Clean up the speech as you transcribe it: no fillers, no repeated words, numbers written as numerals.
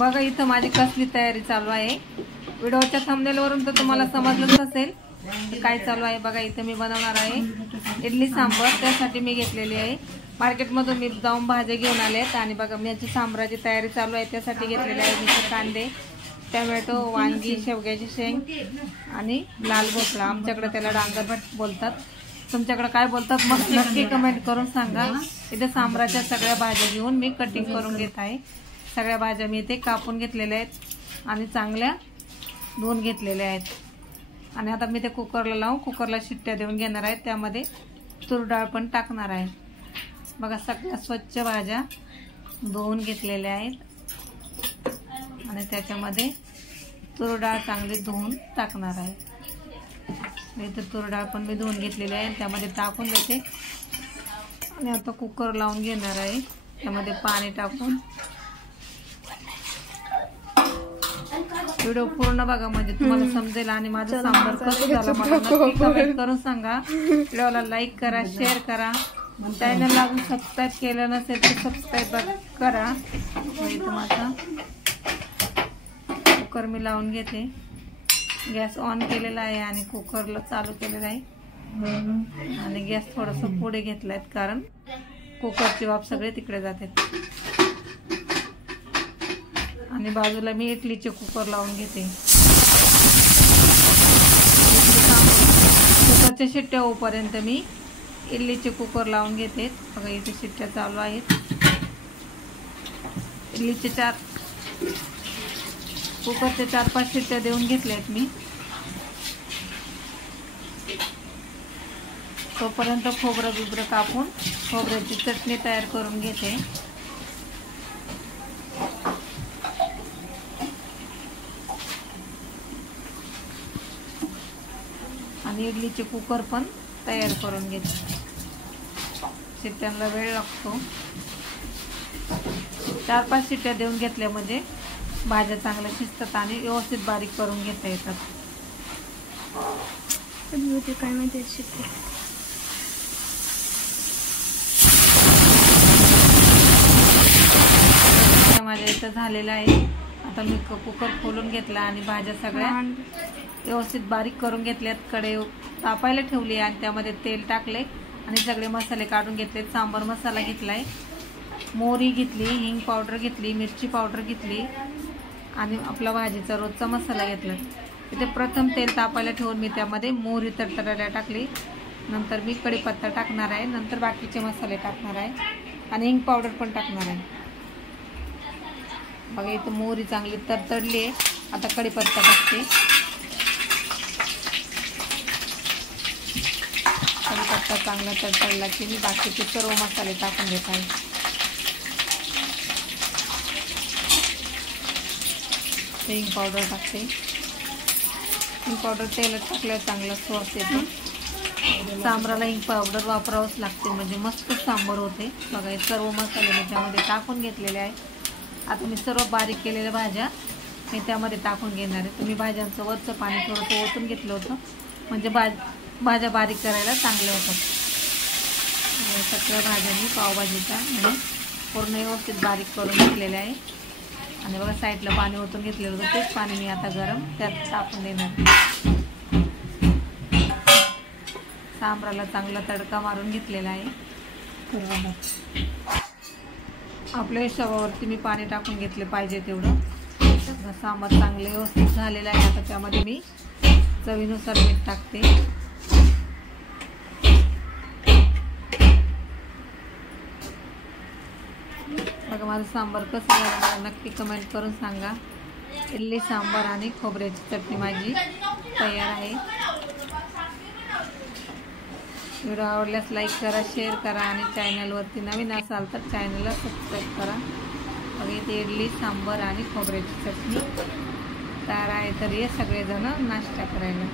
बघा इथं माझी कसली तयारी चालू आहे। व्हिडिओच्या थंबनेल वरून तर तुम्हाला समजलंच असेल काय चालू आहे। बघा इथं मी बनवणार आहे इडली सांबर। त्यासाठी मी घेतलेली आहे मार्केटमधून मी जाऊन भाज्या घेऊन आलेत आणि बघा मी याची सांबराची तयारी चालू आहे। त्यासाठी घेतलेले आहे मी कांदे, टोमॅटो, वांगी, शेवग्याची शेंग आणि लाल भोपळा। आमच्याकडे त्याला डांगरभट बोलतात, तुमच्याकडे काय बोलतात मग नक्की कमेंट करून सांगा। इथे सांबराच्या सगळ्या भाज्या घेऊन मी कटिंग करून घेत आहे। सगळ्या भाज्या मी इथे कापून घेतलेल्या आहेत आणि चांगल्या धुवून घेतलेल्या आहेत आणि आता मी ते कुकरला लावून कुकरला शिट्ट्या देऊन घेणार आहे। त्यामध्ये तूर डाळ पण टाकणार आहे। बघा सगळ्या स्वच्छ भाज्या धुवून घेतलेल्या आहेत आणि त्याच्यामध्ये तूर डाळ चांगली धुवून टाकणार आहे। इथे तूर डाळ पण मी धुवून घेतलेली आहे, त्यामध्ये टाकून देते आणि आता कुकर लावून घेणार आहे। त्यामध्ये पाणी टाकून व्हिडिओ पूर्ण बघा म्हणजे तुम्हाला समजेल आणि माझं सांबार कसं झालं मला नक्की कमेंट करून सांगा। व्हिडिओला लाईक करा, शेअर करा, चॅनलला अजून सबस्क्राईब केलं नसेल तर सबस्क्राईब करा। इथं माझा कुकर मी लावून घेते, गॅस ऑन केलेला आहे आणि कुकरला चालू केलेला आहे आणि गॅस थोडासा पुढे घेतलाय कारण कुकरची वाफ सगळे तिकडे जाते आणि बाजूला मी इडलीचे कुकर लावून घेते। कुकरच्या शिट्ट्या होईपर्यंत मी इडलीचे कुकर लावून घेते। बघा इथे शिट्ट्या चालू आहेत। इडलीचे कुकरचे 4-5 शिट्ट्या देऊन घेतल्या आहेत मी। तोपर्यंत खोबरं बिबरं कापून खोबऱ्याची चटणी तयार करून घेते। आणि इडलीचे कुकर पण तयार करून घेते। शिट्ट्यांना वेळ लागतो, 4-5 शिट्ट्या देऊन घेतल्या म्हणजे भाज्या चांगल्या शिजतात आणि व्यवस्थित बारीक करून घेता येतात। काय माहिती शिट्टी माझ्या इथं झालेलं आहे। आता मी कुकर खोलून घेतला आणि भाज्या सगळ्या व्यवस्थित बारीक करून घेतल्यात। कढई तापायला ठेवली आणि त्यामध्ये तेल टाकले आणि सगळे मसाले काढून घेतले। सांबर मसाला घेतलाय, मोहरी घेतली, हिंग पावडर घेतली, मिरची पावडर घेतली आणि आपला भाजीचा रोजचा मसाला घेतला। इथे प्रथम तेल तापायला ठेवून मी त्यामध्ये मोहरी तडतडायला टाकली, नंतर मी कढीपत्ता टाकणार आहे, नंतर बाकीचे मसाले टाकणार आहे आणि हिंग पावडर पण टाकणार आहे। बघा इथं मोहरी चांगली तडतडली आहे, आता कढीपत्ता टाकते। कढीपत्ता चांगला तडतडला की मी बाकीचे सर्व मसाले टाकून देत आहे। हिंग पावडर टाकते। हिंग पावडर तेलात टाकल्यावर चांगला स्वाद येतो। सांबराला हिंग पावडर वापरावंच लागते म्हणजे मस्त सांबर होते। बघा हे सर्व मसाले मी त्यामध्ये टाकून घेतलेले आहे। आता मी सर्व बारीक केलेल्या भाज्या मी त्यामध्ये टाकून घेणार आहे। तुम्ही भाज्यांचं वरचं पाणी थोडंसं ओतून घेतलं होतं म्हणजे भाज्या बारीक करायला चांगल्या होतात। सगळ्या भाज्या मी पावभाजीच्या आणि पूर्ण व्यवस्थित बारीक करून घेतलेल्या आहे आणि बघा साईडला पाणी ओतून घेतलेलं होतं तेच पाणी मी आता गरम त्यात टाकून देणार। सांबराला चांगला तडका मारून घेतलेला आहे। आपल्या हिशोबावरती मी पाणी टाकून घेतले पाहिजे तेवढं। सांबार चांगले व्यवस्थित झालेलं आहे। आता त्यामध्ये मी चवीनुसार मीठ टाकते। बघा माझं सांबार कसं झालं मला नक्की कमेंट करून सांगा। इडली सांबार आणि खोबऱ्याची चटणी माझी तयार आहे। व्हिडिओ आवडल्यास लाईक करा, शेअर करा आणि चॅनलवरती नवीन असाल तर चॅनलला सबस्क्राईब करा। बघा इथे इडली सांबार आणि खोबऱ्याची चटणी तयार आहे, तर हे सगळेजण नाश्ता करायला।